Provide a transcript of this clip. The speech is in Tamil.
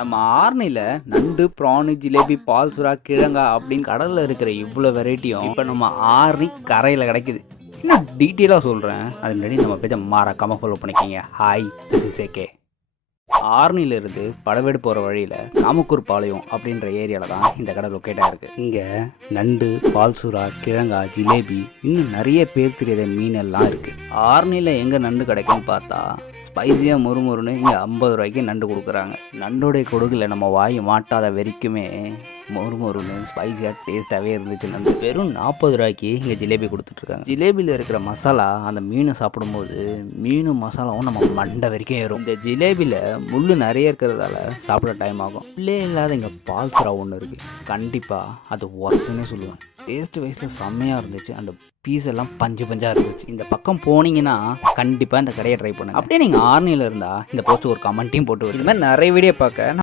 நம்ம ஆர்னியில் நண்டு, ப்ரானு, ஜிலேபி, பால் சுறா, கிழங்கா அப்படின்னு கடலில் இருக்கிற இவ்வளோ வெரைட்டியும் இப்போ நம்ம ஆர்னி கரையில் கிடைக்குது. இன்னும் டீட்டெயிலாக சொல்கிறேன், அது முன்னாடி நம்ம பேஜை மறக்காமல் ஃபாலோ பண்ணிக்கிங்க. Hi, this is AK. ஆர்னிலிருந்து படவேடு போகிற வழியில் காமக்கூர் பாளையம் அப்படின்ற ஏரியாவில் தான் இந்த கடை லொக்கேட்டாக இருக்குது. இங்கே நண்டு, பால் சுறா, கிழங்கா, ஜிலேபி, இன்னும் நிறைய பேர் தெரியாத மீனெல்லாம் இருக்குது. ஆர்னியில் எங்கே நண்டு கிடைக்குன்னு பார்த்தா ஸ்பைஸியாக முறுமுறுன்னு இங்கே 50 ரூபாய்க்கு நண்டு கொடுக்குறாங்க. நண்டோடைய கொடுக்கில் நம்ம வாய் மாட்டாத வரைக்குமே மொறுமொறுன்னு ஸ்பைஸியாக டேஸ்ட்டாகவே இருந்துச்சு. நண்டு வெறும் 40 ரூபாய்க்கு இங்கே ஜிலேபி கொடுத்துட்ருக்காங்க. ஜிலேபியில் இருக்கிற மசாலா அந்த மீனை சாப்பிடும்போது மீனும் மசாலாவும் நம்ம மண்டை வரைக்கும் ஏறும். இந்த ஜிலேபியில் முள் நிறைய இருக்கிறதால சாப்பிட டைம் ஆகும். உள்ளே இல்லாத இங்கே பால் சுறா ஒன்று இருக்குது. கண்டிப்பாக அது ஒர்த்துன்னே சொல்லுவேன். டேஸ்ட் வைஸில் செம்மையாக இருந்துச்சு. அந்த பீஸ் எல்லாம் பஞ்சு பஞ்சாக இருந்துச்சு. இந்த பக்கம் போனீங்கன்னா கண்டிப்பாக இந்த கடையை ட்ரை பண்ணுங்க. அப்படியே நீங்கள் ஆர்னியில் இருந்தால் இந்த போஸ்ட் ஒரு கமெண்ட்டையும் போட்டு வருது. இந்த மாதிரி நிறைய வீடியோ பார்க்க